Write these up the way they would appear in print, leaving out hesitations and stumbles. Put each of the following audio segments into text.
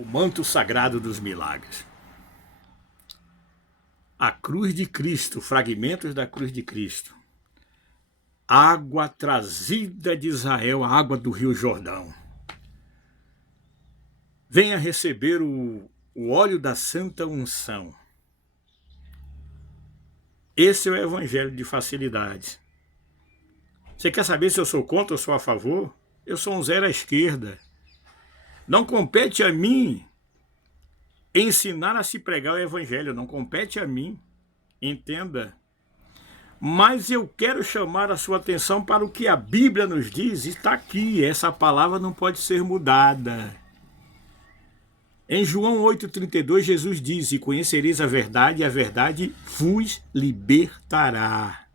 O manto sagrado dos milagres. A cruz de Cristo, fragmentos da cruz de Cristo. Água trazida de Israel, a água do Rio Jordão. Venha receber o óleo da santa unção. Esse é o evangelho de facilidade. Você quer saber se eu sou contra ou sou a favor? Eu sou um zero à esquerda. Não compete a mim ensinar a se pregar o evangelho, não compete a mim, entenda. Mas eu quero chamar a sua atenção para o que a Bíblia nos diz, está aqui, essa palavra não pode ser mudada. Em João 8,32, Jesus diz, e conhecereis a verdade vos libertará.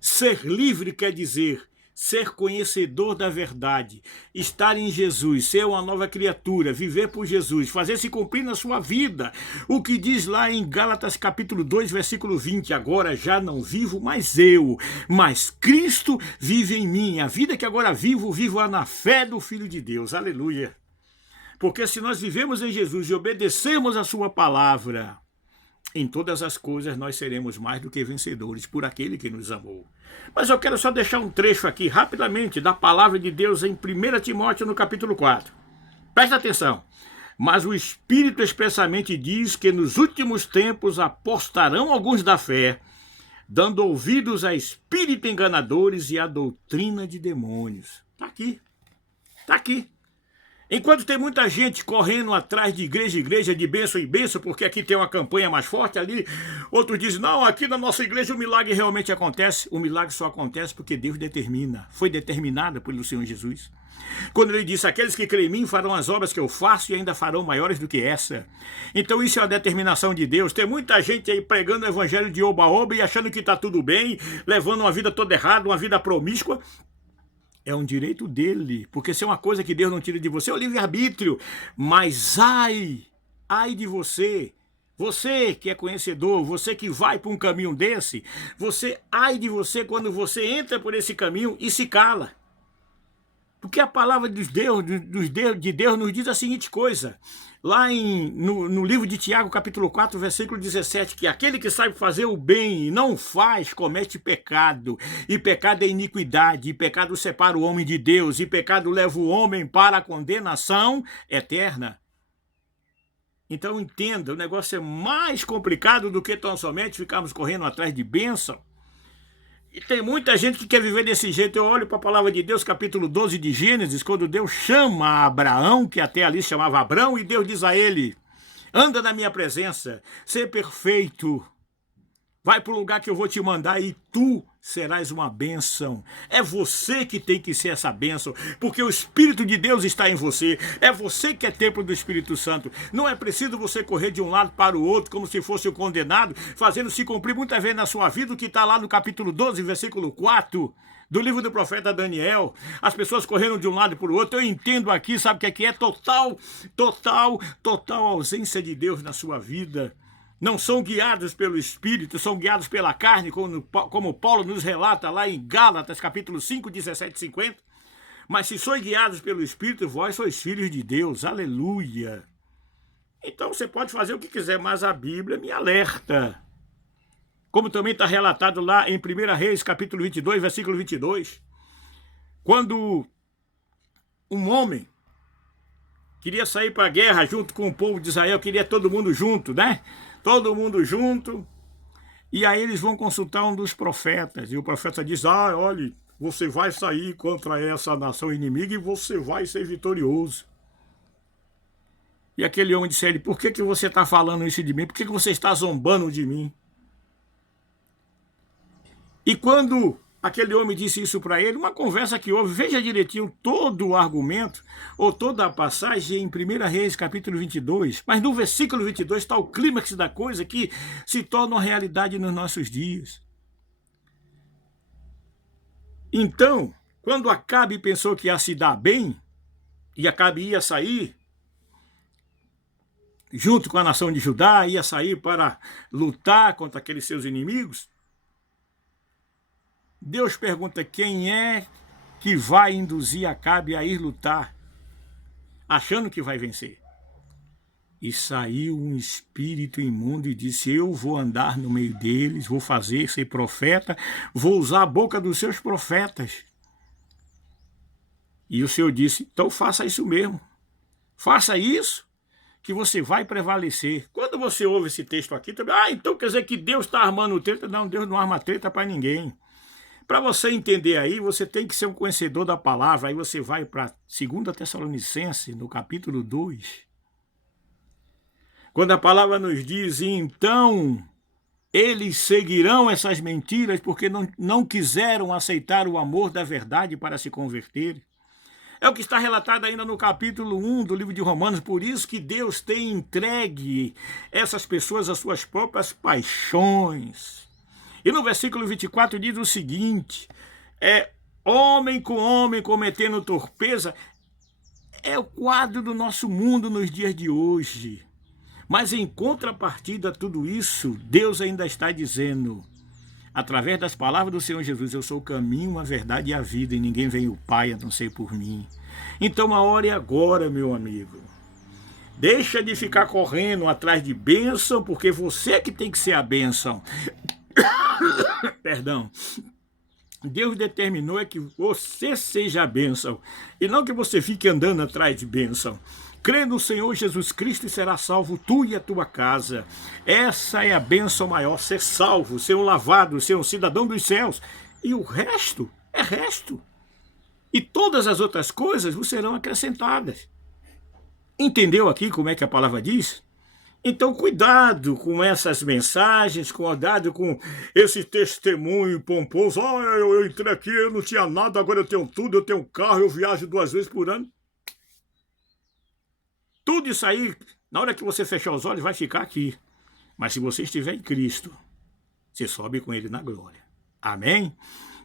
Ser livre quer dizer ser conhecedor da verdade, estar em Jesus, ser uma nova criatura, viver por Jesus, fazer se cumprir na sua vida. O que diz lá em Gálatas capítulo 2, versículo 20, agora já não vivo mais eu, mas Cristo vive em mim. A vida que agora vivo-a na fé do Filho de Deus. Aleluia. Porque se nós vivemos em Jesus e obedecemos a sua palavra, em todas as coisas nós seremos mais do que vencedores por aquele que nos amou. Mas eu quero só deixar um trecho aqui rapidamente da palavra de Deus em 1 Timóteo no capítulo 4. Presta atenção. Mas o Espírito expressamente diz que nos últimos tempos apostarão alguns da fé, dando ouvidos a espíritos enganadores e a doutrina de demônios. Está aqui. Está aqui. Enquanto tem muita gente correndo atrás de igreja, de bênção em bênção, porque aqui tem uma campanha mais forte ali, outros dizem, não, aqui na nossa igreja o milagre realmente acontece. O milagre só acontece porque Deus determina, foi determinado pelo Senhor Jesus. Quando ele disse, aqueles que creem em mim farão as obras que eu faço e ainda farão maiores do que essa. Então isso é a determinação de Deus. Tem muita gente aí pregando o evangelho de oba-oba e achando que está tudo bem, levando uma vida toda errada, uma vida promíscua. É um direito dele, porque se é uma coisa que Deus não tira de você, é o livre-arbítrio. Mas ai de você que é conhecedor, você que vai por um caminho desse, ai de você quando você entra por esse caminho e se cala. Porque a palavra de Deus nos diz a seguinte coisa, lá no livro de Tiago, capítulo 4, versículo 17, que aquele que sabe fazer o bem e não faz, comete pecado, e pecado é iniquidade, e pecado separa o homem de Deus, e pecado leva o homem para a condenação eterna. Então entenda, o negócio é mais complicado do que tão somente ficarmos correndo atrás de bênção. E tem muita gente que quer viver desse jeito. Eu olho para a palavra de Deus, capítulo 12 de Gênesis, quando Deus chama Abraão, que até ali chamava Abrão, e Deus diz a ele, anda na minha presença, ser perfeito, vai para o lugar que eu vou te mandar e tu serás uma bênção. É você que tem que ser essa bênção, porque o Espírito de Deus está em você. É você que é templo do Espírito Santo. Não é preciso você correr de um lado para o outro como se fosse o condenado, fazendo se cumprir muitas vezes na sua vida o que está lá no capítulo 12, versículo 4, do livro do profeta Daniel. As pessoas correndo de um lado para o outro. Eu entendo aqui, sabe o que é? Total ausência de Deus na sua vida. Não são guiados pelo Espírito, são guiados pela carne, como Paulo nos relata lá em Gálatas, capítulo 5, 17 e 50. Mas se sois guiados pelo Espírito, vós sois filhos de Deus. Aleluia! Então você pode fazer o que quiser, mas a Bíblia me alerta. Como também está relatado lá em 1 Reis, capítulo 22, versículo 22. Quando um homem queria sair para a guerra junto com o povo de Israel, queria todo mundo junto, né? Todo mundo junto, e aí eles vão consultar um dos profetas, e o profeta diz, olha, você vai sair contra essa nação inimiga e você vai ser vitorioso. E aquele homem disse a ele, por que você está falando isso de mim? Por que você está zombando de mim? E quando aquele homem disse isso para ele, uma conversa que houve, veja direitinho todo o argumento, ou toda a passagem em 1 Reis, capítulo 22, mas no versículo 22 está o clímax da coisa que se torna uma realidade nos nossos dias. Então, quando Acabe pensou que ia se dar bem, e Acabe ia sair, junto com a nação de Judá, ia sair para lutar contra aqueles seus inimigos, Deus pergunta quem é que vai induzir Acabe a ir lutar. achando que vai vencer. E saiu um espírito imundo e disse: eu vou andar no meio deles, vou fazer ser profeta, vou usar a boca dos seus profetas. E o Senhor disse: então faça isso mesmo. Faça isso, que você vai prevalecer. Quando você ouve esse texto aqui, também, então quer dizer que Deus está armando treta? Não, Deus não arma treta para ninguém. Para você entender aí, você tem que ser um conhecedor da palavra. Aí você vai para 2 Tessalonicenses, no capítulo 2. Quando a palavra nos diz: então eles seguirão essas mentiras porque não quiseram aceitar o amor da verdade para se converter. É o que está relatado ainda no capítulo 1 do livro de Romanos. Por isso que Deus tem entregue essas pessoas às suas próprias paixões. E no versículo 24 diz o seguinte: homem com homem cometendo torpeza. É o quadro do nosso mundo nos dias de hoje. Mas em contrapartida a tudo isso, Deus ainda está dizendo, através das palavras do Senhor Jesus: eu sou o caminho, a verdade e a vida, e ninguém vem ao Pai a não ser por mim. Então a hora é agora, meu amigo. Deixa de ficar correndo atrás de bênção, porque você que tem que ser a bênção. Perdão. Deus determinou é que você seja a bênção, e não que você fique andando atrás de bênção. Crê no Senhor Jesus Cristo e será salvo tu e a tua casa. Essa é a bênção maior: ser salvo, ser um lavado, ser um cidadão dos céus. E o resto é resto. E todas as outras coisas vos serão acrescentadas. Entendeu aqui como é que a palavra diz? Então cuidado com essas mensagens, cuidado com esse testemunho pomposo. Eu entrei aqui, eu não tinha nada, agora eu tenho tudo, eu tenho um carro, eu viajo 2 vezes por ano. Tudo isso aí, na hora que você fechar os olhos, vai ficar aqui. Mas se você estiver em Cristo, você sobe com Ele na glória. Amém?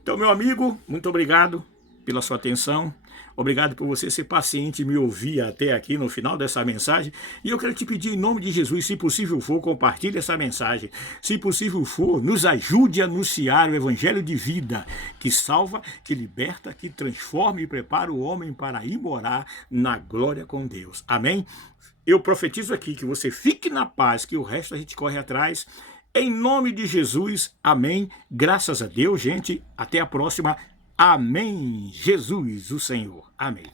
Então, meu amigo, muito obrigado pela sua atenção. Obrigado por você ser paciente e me ouvir até aqui no final dessa mensagem. E eu quero te pedir em nome de Jesus, se possível for, compartilhe essa mensagem. Se possível for, nos ajude a anunciar o evangelho de vida, que salva, que liberta, que transforma e prepara o homem para ir morar na glória com Deus. Amém? Eu profetizo aqui que você fique na paz, que o resto a gente corre atrás. Em nome de Jesus, amém. Graças a Deus, gente. Até a próxima. Amém. Jesus, o Senhor. Amém.